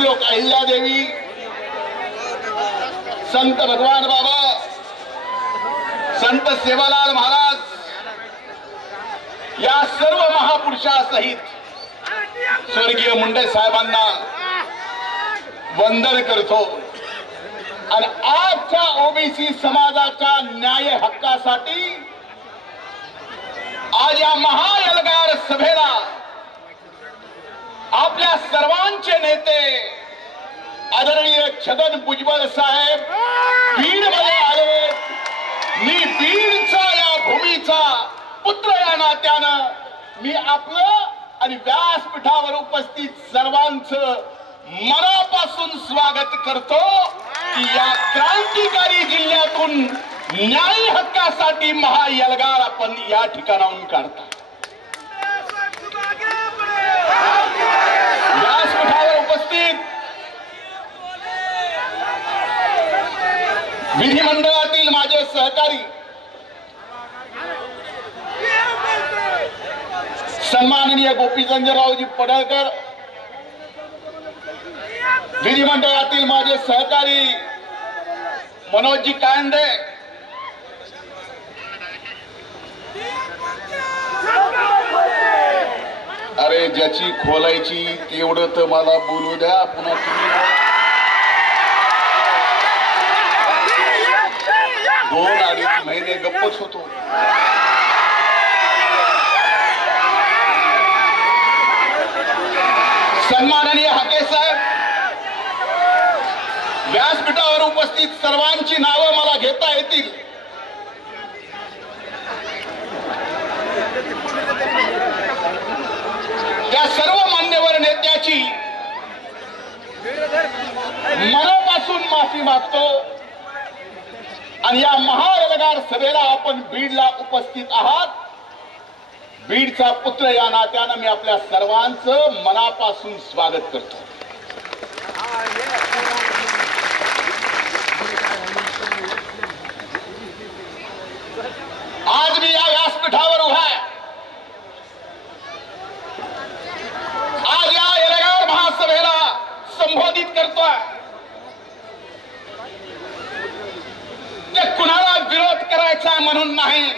पुण्यश्लोक अहिल्यादेवी संत भगवान बाबा संत सेवालाल महाराज या सर्व महापुरुषासहित स्वर्गीय मुंडे साहेबांना वंदन करतो. आणि आजच्या ओबीसी समाजाच्या न्याय हक्कासाठी आज या महायलगार सभेला आपल्या सर्वांचे नेते आदरणीय छगन भुजबळ साहेब बीडमध्ये आले मी बीडचा या भूमीचा पुत्र या नात्यानं मी आपलं आणि व्यासपीठावर उपस्थित सर्वांचं मनापासून स्वागत करतो की या क्रांतिकारी जिल्ह्यातून न्याय हक्कासाठी महायलगार आपण या ठिकाणाहून काढता असतील विधिमंडळातील माझे सहकारी. सन्माननीय गोपीचंद्ररावजी पडळकर. विधिमंडळातील माझे सहकारी मनोजजी कांदे अरे ज्याची खोलायची तेवढं तर मला बोलू द्या. पुन्हा तुम्ही दोन अडीच महिने गप्पच होतो. सन्माननीय हाके साहेब व्यासपीठावर उपस्थित सर्वांची नावं मला घेता येतील त्या सर्व मान्यवर मनापासून माफी मागतो. आणि या महारलगार सभेला आपण बीडला उपस्थित आहात. बीडचा पुत्र या नात्यानं मी आपल्या सर्वांचं मनापासून स्वागत करतो. आज मी या व्यासपीठावर उभा आहे आज या येलगाव महासभेला संबोधित करतोय ते कुणाला विरोध करायचा म्हणून नाही.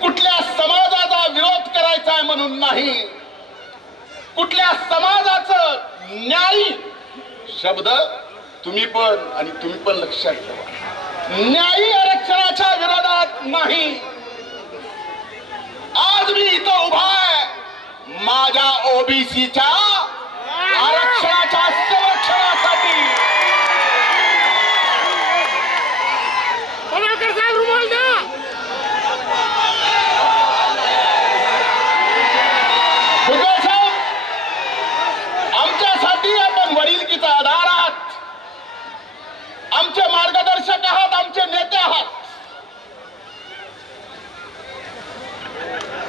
कुठल्या समाजाचा विरोध करायचा म्हणून नाही. कुठल्या समाजाचं न्यायी शब्द तुम्ही पण आणि तुम्ही पण लक्षात ठेवा. न्यायी आरक्षणाच्या विरोधात नाही. आज मी इथं उभा आहे. माझ्या ओबीसीच्या आरक्षणाच्या संरक्षणासाठी पवारकर साहेब रुमाल द्या भुजबळ साहेब आमच्यासाठी आपण वडिलकीचा आधार आहात आमचे मार्गदर्शक आहात आमचे नेते आहात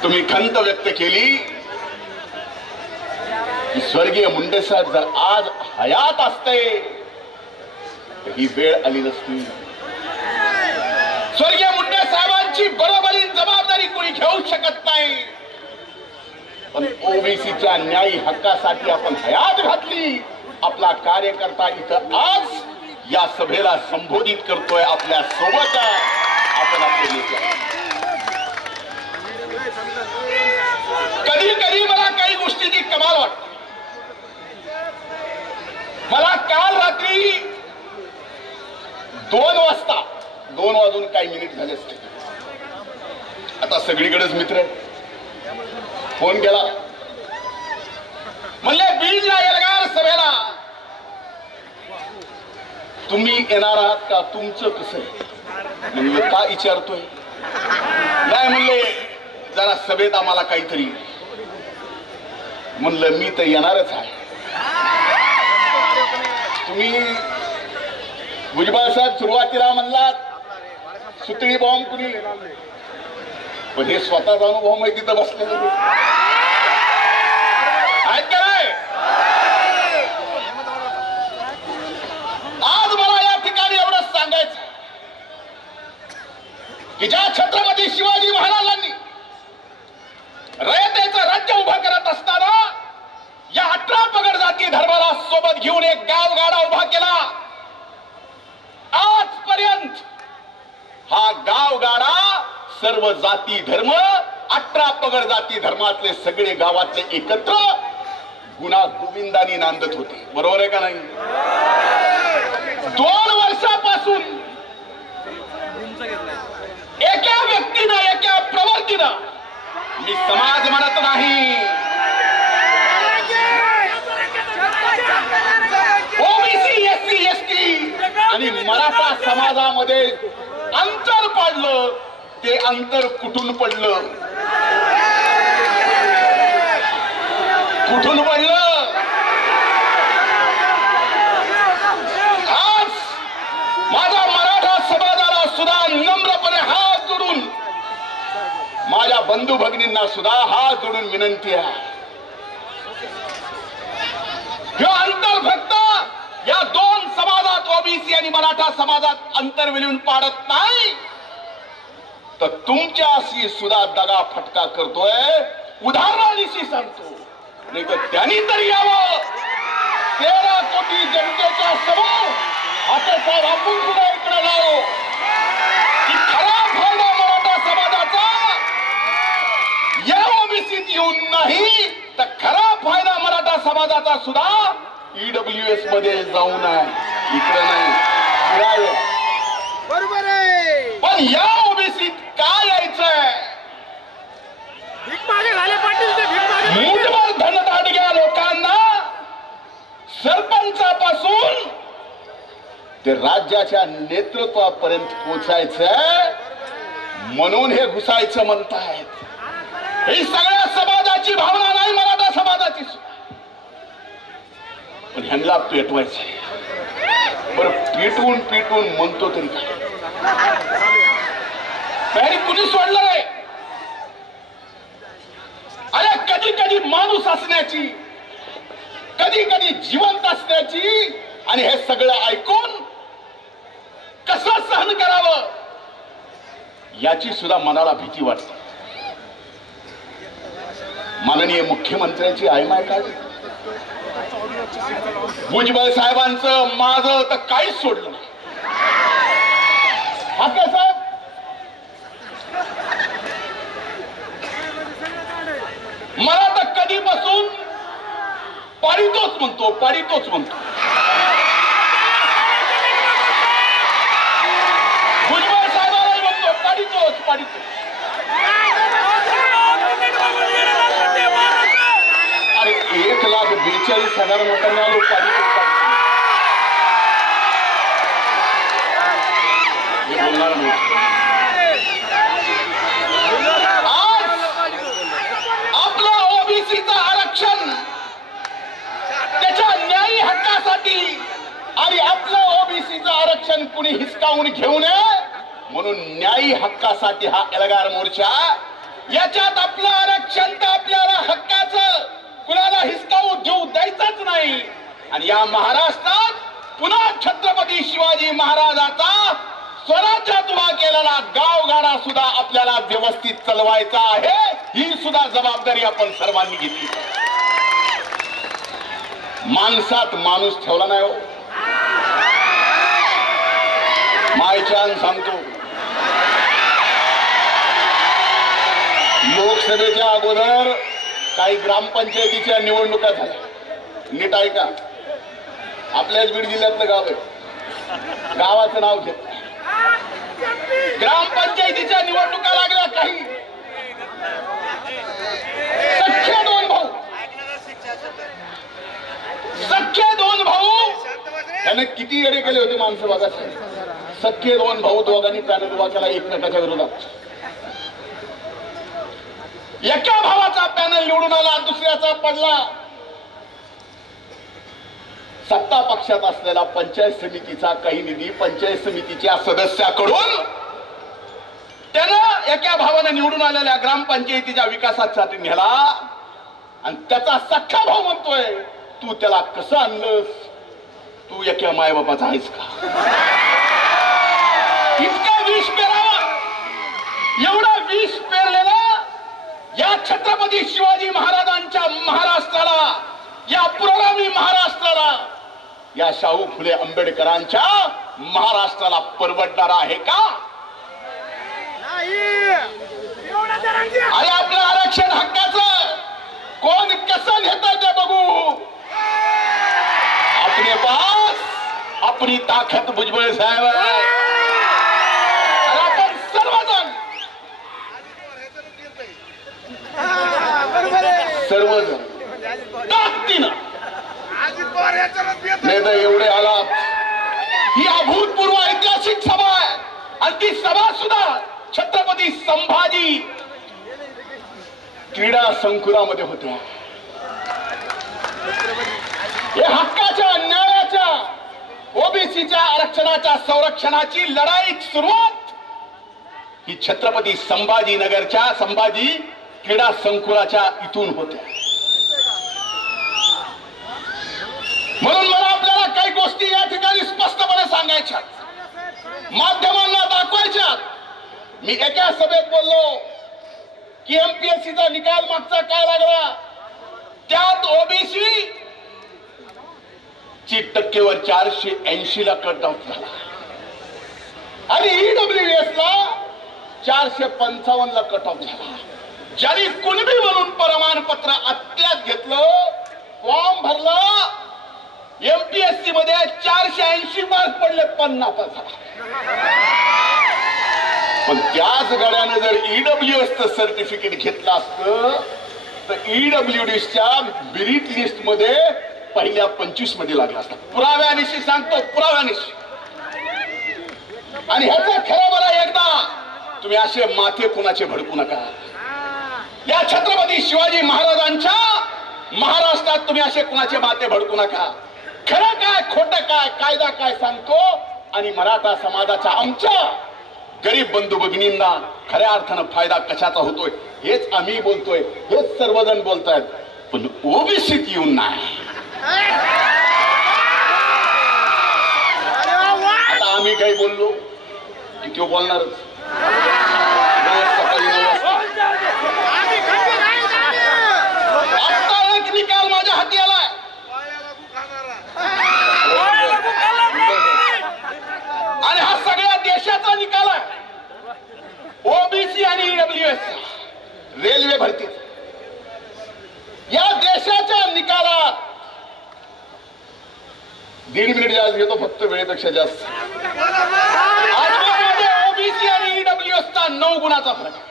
तुम्ही खंत व्यक्त केली. की स्वर्गीय मुंडे साहेब जर आज हयात असते तर ही वेळ आली नसती. स्वर्गीय मुंडे साहेबांची बरोबरी जबाबदारी कोणी घेऊ शकत नाही. पण ओबीसीच्या न्यायी हक्कासाठी आपण हयात घातली. आपला कार्यकर्ता इथं आज या सभेला संबोधित करतोय आपल्यासोबत. आपण आपले नेते कधी कधी मला काही गोष्टीची कमाल वाटते. मला काल रात्री दोन वाजता दोन वाजून काही मिनिट झाले असते. आता सगळीकडेच मित्र फोन केला. म्हणले बीडला येलगार सभेला. तुम्ही येणार आहात का? तुमचं कसं आहे? म्हणलं का विचारतोय? नाही म्हणले जरा सभेत आम्हाला काहीतरी म्हणलं मी तर येणारच आहे. तुम्ही भुजबळ साहेब सुरुवातीला म्हणलात सुतळी बॉम्ब कुणी पण हे स्वतःचा अनुभव माहिती तिथं बसले काय आज मला या ठिकाणी एवढंच सांगायचं की ज्या छत्रपती शिवाजी महाराजांनी रयतेचं राज्य उभं करत असताना या अठरा पगड जाती धर्माला सोबत घेऊन एक गावगाडा उभा केला. आजपर्यंत हा गावगाडा सर्व जाती धर्म अठरा पगड जाती धर्मातले सगळे गावातले एकत्र गुणा गोविंदानी नांदत होते. बरोबर आहे का नाही? दोन वर्षापासून एका व्यक्तीनं एका प्रवर्तीनं मी समाज म्हणत नाही OBC S C S T आणि मराठा समाजामध्ये अंतर पडलं ते अंतर कुठून पडलं? कुठून पडलं? आज माझ्या मराठा समाजाला सुद्धा नम्रपणे हात जोडून माझ्या बंधू भगिनींना सुद्धा हात जोडून विनंती आहे. हे अंतर फक्त या दोन समाजात ओबीसी आणि मराठा समाजात अंतर विलून पाडत नाही. तर तुमच्याशी सुद्धा दगा फटका करतोय. उदाहरणाशी सांगतो. नाही तर त्यांनी तरी यावं. तेरा कोटी जनतेच्या समोर आता साहेब आपण सुद्धा इकडे जावं. की खरा फायदा मराठा समाजाचा? या ओबीसीत येऊन नाही तर खरा फायदा मराठा समाजाचा सुद्धा ईडब्ल्यू एसमध्ये जाऊन आहे. इकडे नाही. फिरायला. बरोबर आहे. पण या ओबीसीत काय यायचंय? ते लोकांना सरपंचापासून राज्याच्या नेतृत्वापर्यंत पोचायचंय म्हणून हे घुसायचं म्हणतायत. ही सगळ्या समाजाची भावना नाही मराठा समाजाची. पण ह्यांना पेटवायचंय बरं पेटवून पेटवून म्हणतो तरी काय कुणी सोडलं नाही? अरे कधी कधी माणूस असण्याची कधी कधी जिवंत असण्याची आणि हे सगळं ऐकून कसं सहन करावं याची सुद्धा मनाला भीती वाटते. माननीय मुख्यमंत्र्यांची आयमाय काय? भुजबळ साहेबांचं माझं तर काहीच सोडलं नाही. साहेब? मला तर कधीपासून पारितोच म्हणतो पारितोच म्हणतो. भुजबळ साहेबांना म्हणतो पाडितोच पाडितो बेचाळीस हजार लोकांना आलो बोलणार नाही. आरक्षण त्याच्या न्यायी हक्कासाठी आणि आपलं ओबीसीचं आरक्षण कुणी हिसकावून घेऊ नये म्हणून न्यायी हक्कासाठी हा एल्गार मोर्चा याच्यात आपलं आरक्षण तर आपल्याला हक्काचं कुणाला हिसकावू देऊ द्यायचंच नाही. आणि या महाराष्ट्रात पुन्हा छत्रपती शिवाजी महाराजाचा स्वराज्यात उभा केलेला गावगाडा सुद्धा आपल्याला व्यवस्थित चालवायचा आहे ही सुद्धा जबाबदारी आपण सर्वांनी घेतली. माणसात माणूस ठेवला नाही हो. मायच्यान सांगतो. लोकसभेच्या अगोदर काही ग्रामपंचायतीच्या निवडणुका झाल्या. नीट ऐका आपल्याच बीड जिल्ह्यातलं गाव आहे. गावाचं नाव घेत ग्रामपंचायतीच्या निवडणुका लागल्या काही. सख्या दोन भाऊ. सख्या दोन भाऊ. त्याने किती येडे केले होते माणसं बघा सख्खे दोन भाऊ दोघांनी पॅनल उभा केला एकमेकाच्या विरोधात. एका भावाचा पॅनल निवडून आला दुसऱ्याचा पडला. सत्ता पक्षात असलेला पंचायत समितीचा काही निधी पंचायत समितीच्या सदस्याकडून त्यानं एका भावानं निवडून आलेल्या ग्रामपंचायतीच्या विकासासाठी नेला. आणि त्याचा सख्खा भाव म्हणतोय तू त्याला कसं आणलंस? तू एका मायबापाचा आहेस का? इतका विष पेरावा. एवढा विष पेरलेला या छत्रपती शिवाजी महाराजांच्या महाराष्ट्राला या पुरोगामी महाराष्ट्राला या शाहू फुले आंबेडकरांच्या महाराष्ट्राला परवडणार आहे का? आणि आपलं आरक्षण हक्काचं कोण कसं घेत ते बघू. अपने पास अपनी ताकद भुजबळ साहेब. आणि आपण सर्वजण हा, सर्वजण ताकदीनं नेते एवढे आला ही अभूतपूर्व ऐतिहासिक सभा आहे. आणि ती सभा सुद्धा छत्रपती संभाजी क्रीडा संकुलामध्ये होते. हे हक्काच्या न्यायाच्या ओबीसीच्या आरक्षणाच्या संरक्षणाची लढाई सुरुवात ही छत्रपती संभाजीनगरच्या संभाजी क्रीडा संकुलाच्या इथून होत्या म्हणून मला आपल्याला काही गोष्टी या ठिकाणी स्पष्टपणे सांगायच्या माध्यमांना दाखवायच्या मी एका सभेत बोललो की एमपीएससीचा निकाल मागचा काय लागला? त्यात ओबीसी ची टक्केवर चारशे ऐंशी ला कट ऑफ झाला. आणि ईडब्ल्यू एस ला चारशे पंचावन्न ला कट ऑफ झाला. ज्यांनी कुणबी म्हणून प्रमाणपत्र अत्यात घेतलं फॉर्म भरला मध्ये चारशे ऐंशी मार्क पडले पन्नास झाला पण त्याच गाड्यानं जर ईडब्ल्यू एसचं सर्टिफिकेट घेतलं असतं तर E ईडब्ल्यू च्या बिरीट लिस्टमध्ये पहिल्या पंचवीसमध्ये लागला असता. पुराव्यानिशी सांगतो पुराव्यानिशी आणि ह्याचा खरं मला एकदा तुम्ही असे माथे कुणाचे भडकू नका. या छत्रपती शिवाजी महाराजांच्या महाराष्ट्रात तुम्ही असे कुणाचे माते भडकू नका. खरं काय खोटं काय कायदा काय सांगतो? आणि मराठा समाजाच्या आमच्या गरीब बंधू भगिनींना खऱ्या अर्थानं फायदा कशाचा होतोय हेच आम्ही बोलतोय हेच सर्वजण बोलतायत. पण ओबीसीत येऊन नाही. आता आम्ही काही बोललो? की तो बोलणारच रोज सकाळी नऊ वाजता आम्ही खंबीर आहे, खंबीर. आता एक निकाल माझ्या हाती आलाय आणि हा सगळ्या निकाल आहे. ओबीसी आणि ईडब्ल्यू एस रेल्वे भरती. या देशाच्या निकालात दीड मिनिट जास्त घेतो फक्त वेळेपेक्षा जास्त. ओबीसी आणि ईडब्ल्यू चा नऊ गुणाचा फरक आहे.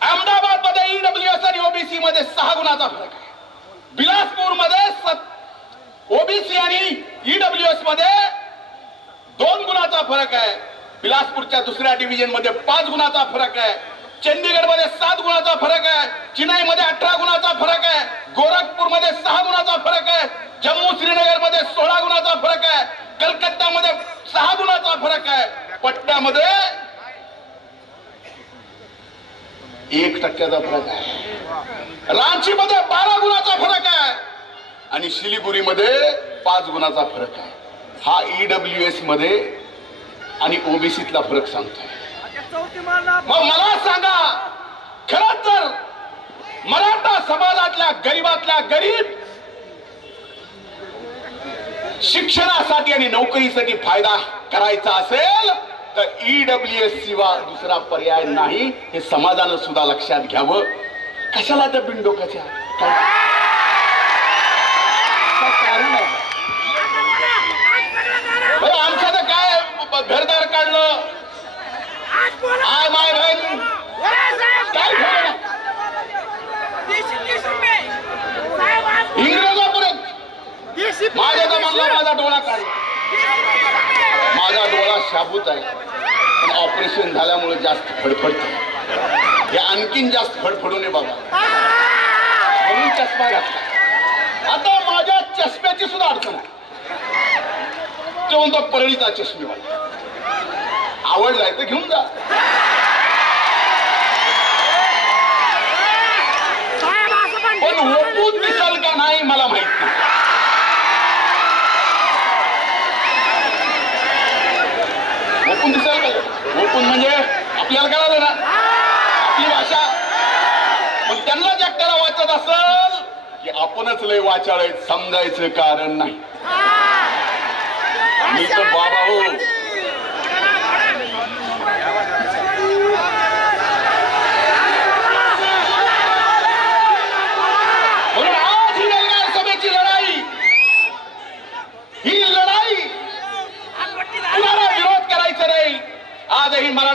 अहमदाबादमध्ये ईडब्ल्यू एस आणि ओबीसी मध्ये सहा गुणाचा फरक आहे. बिलासपूरमध्ये ओबीसी आणि ईडब्ल्यू एसमध्ये दोन गुणाचा फरक आहे. बिलासपूरच्या दुसऱ्या डिव्हिजनमध्ये पाच गुणाचा फरक आहे. चंदीगडमध्ये सात गुणाचा फरक आहे. चिनाई मध्ये अठरा गुणाचा फरक आहे. गोरखपूरमध्ये सहा गुणाचा फरक आहे. जम्मू श्रीनगरमध्ये सोळा गुणाचा फरक आहे. कलकत्ता मध्ये सहा गुणाचा फरक आहे. पट्ट्यामध्ये एक टक्क्याचा फरक आहे. रांची मध्ये बारा गुणाचा फरक आहे. आणि शिलिगुरीमध्ये पाच गुणाचा फरक आहे. हा ईडब्ल्यू एसमध्ये आणि ओबीसीतला फरक सांगतोय. मग मला सांगा खर तर मराठा समाजातल्या गरीबातल्या गरीब शिक्षणासाठी आणि नोकरीसाठी फायदा करायचा असेल तर ईडब्ल्यू एस शिवाय दुसरा पर्याय नाही. हे समाजानं सुद्धा लक्षात घ्यावं. कशाला त्या बिंडोकाच्या कारण आहे बरं आमचं तर काय ब- घरदार काढलं आज बोला. आय माय बहीण. काय इंग्रजापर्यंत. माझ्या म्हणला माझा डोळा काढला. माझा डोळा शाबूत आहे. पण ऑपरेशन झाल्यामुळे जास्त फडफडत हे आणखीन जास्त फडफडू नये बाबा. म्हणून चष्मा घातला. आता माझ्या चष्म्याची सुद्धा अडचण आहे. तो म्हणतो परळीचा चष्मेवाला. आवडलाय तर घेऊन जा. पण ओपून दिसल का नाही मला माहीत नाही. ओपून दिसेल का? ओपून म्हणजे आपल्याला कळालं ना. पण त्यांना एकट्याला वाचत असल की आपणच लय वाचाळ समजायचं कारण नाही. मी तर बाबा हो म्हणून आज ही एल्गार सभेची लढाई ही लढाई कुणाला विरोध करायचा नाही आजही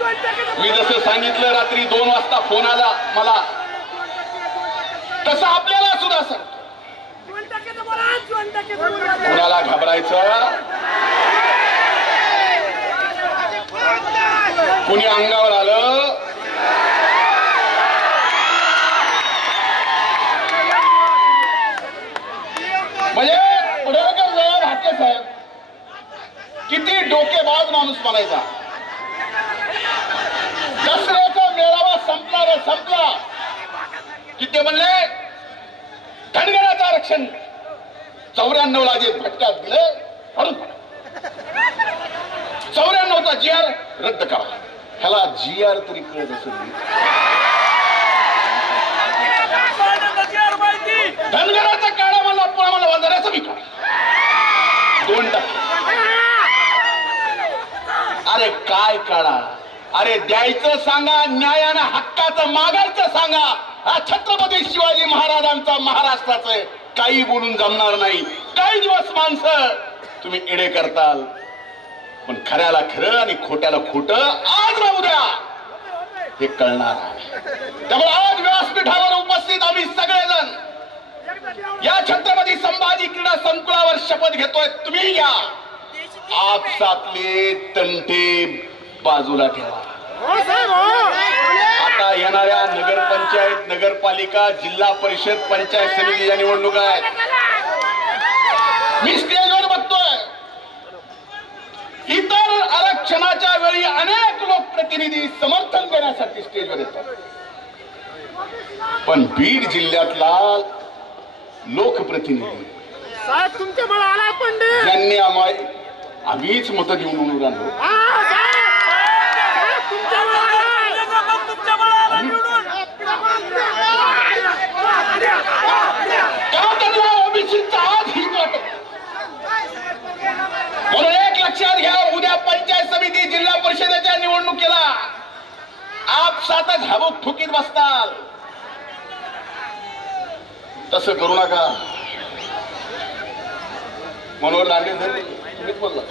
मी जसं सांगितलं रात्री दोन वाजता फोन आला मला तसं आपल्याला सुद्धा सांगतो. कुणाला घाबरायचं? कुणी अंगावर आलं? म्हणजे पुढे जया साहेब. किती डोकेबाज माणूस म्हणायचा दसऱ्याचा मेळावा संपला. की ते म्हणले धनगराचं आरक्षण चौऱ्याण्णव ला जे भटक्यात दिले भरून चौऱ्याण्णवचा जी आर रद्द करा. ह्याला जी आर तरी कळत असेल. धनगराचा काळा मला पण मला वंदराचा मी काढा दोन टक्के. अरे काय काढा अरे द्यायचं सांगा न्यायानं हक्काचं मागायचं सांगा. हा छत्रपती शिवाजी महाराजांचा महाराष्ट्राचं. काही बोलून जमणार नाही. काही दिवस माणसं. तुम्ही एडे करताल. पण खऱ्याला खरं आणि खोट्याला खोट आज ना उद्या हे कळणार. त्यामुळे आज व्यासपीठावर उपस्थित आम्ही सगळेजण या छत्रपती संभाजी क्रीडा संकुलावर शपथ घेतोय. तुम्ही घ्या आपसातले तंटे बाजूला ठेवा. आता येणाऱ्या नगरपंचायत नगरपालिका जिल्हा परिषद पंचायत समितीच्या निवडणुका आहेत. मी स्टेजवर बघतोय. इतर आरक्षणाच्या वेळी अनेक लोकप्रतिनिधी समर्थन देण्यासाठी स्टेजवर येतात. पण बीड जिल्ह्यातला लोकप्रतिनिधी साहेब तुमच्या मला आलाय पंडित ज्यांनी आम्हाला आम्हीच मत देऊन निवडून आणलो हा, साहेब. साहेब, तुमच्या मला आलाय. का त्यांना ओबीसीचा आज हित वाटत म्हणून एक लक्षात घ्या उद्या पंचायत समिती जिल्हा परिषदेच्या निवडणुकीला झाबूक थुकीत ठुकीत बसताल तसं करू नका. मनोहर लांडे सर तुम्हीच बोलला.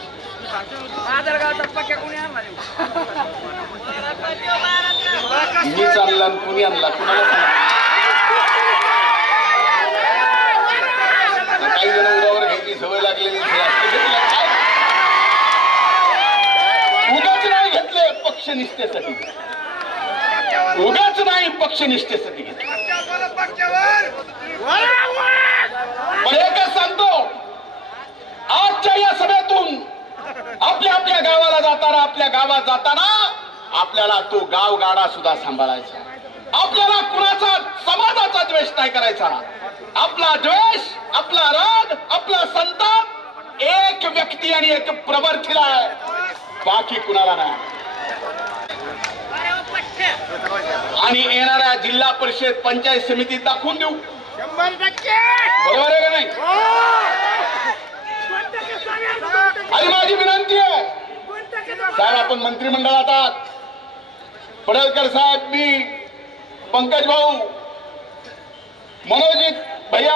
मी चालला कुणी आणला? कुणाला काही जण उदावर घ्यायची सवय लागलेली आहे. नाही घेतले पक्ष निष्ठेसाठी. उगाच नाही पक्षनिष्ठेसाठी पण एकच सांगतो आजच्या या सभेतून आपल्या आपल्या गावाला जाताना आपल्या गावात जाताना आपल्याला तो गाव गाडा सुद्धा सांभाळायचा. आपल्याला कुणाचा समाजाचा द्वेष नाही करायचा. आपला द्वेष आपला राग आपला संताप एक व्यक्ती आणि एक प्रवर्तीला आहे बाकी कुणाला नाही. आणि येणाऱ्या जिल्हा परिषद पंचायत समितीत दाखवून देऊ. बरोबर आहे का नाही? हो. आणि माझी विनंती आहे साहेब आपण मंत्रिमंडळात आहात. पडळकर साहेब मी पंकज भाऊ मनोजित भैया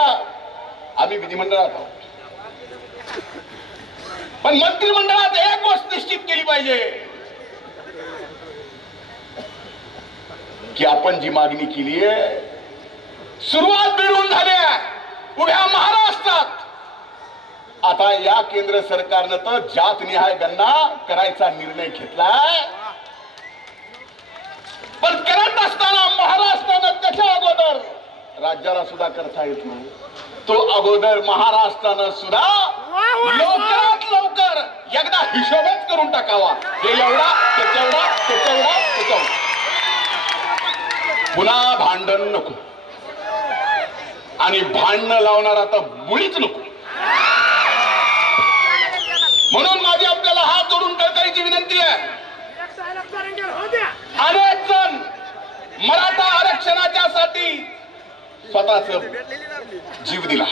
आम्ही विधिमंडळात आहोत. पण मंत्रिमंडळात एक गोष्ट निश्चित केली पाहिजे. की आपण जी मागणी केली आहे सुरुवात मिळून झाली आहे. उभ्या महाराष्ट्रात. आता या केंद्र सरकारनं तर जात निहाय गणना करायचा निर्णय घेतलाय. पण करत असताना महाराष्ट्रानं त्याच्या अगोदर राज्याला सुद्धा करता येत नाही? तो अगोदर महाराष्ट्रानं सुद्धा लवकरात लवकर एकदा हिशोबच करून टाकावा. हे एवढा ते तेवढा ते पुन्हा भांडण नको. आणि भांडणं लावणार आता मुळीच नको. म्हणून माझी आपल्याला हात जोडून कळकळीची विनंती आहे. अनेक जण मराठा आरक्षणाच्या साठी स्वतःच जीव दिला.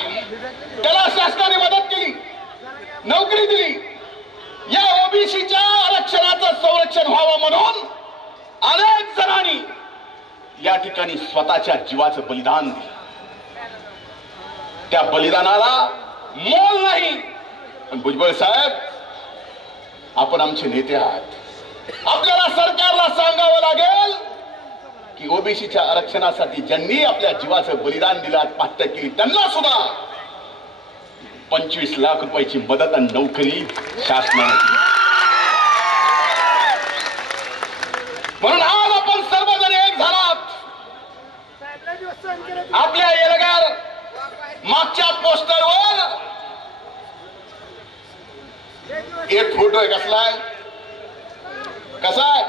त्याला शासनाने मदत केली. नोकरी दिली. या ओबीसीच्या आरक्षणाचं संरक्षण व्हावं म्हणून अनेक जणांनी या ठिकाणी स्वतःच्या जीवाचं बलिदान दिलं. त्या बलिदानाला मोल नाही. पण भुजबळ साहेब आपण आमचे नेते आहात. आपल्याला सरकारला सांगावं लागेल की ओबीसीच्या आरक्षणासाठी ज्यांनी आपल्या जीवाचं बलिदान दिलं आत्महत्या केली त्यांना सुद्धा पंचवीस लाख रुपयाची मदत आणि नोकरी शासनाने म्हणून आज आपण सर्वजण एक झालात साहेब, लय दिवस सहन केलं. आपल्या एलगार मागच्या पोस्टरवर एक फोटो आहे कसला आहे? कसा आहे?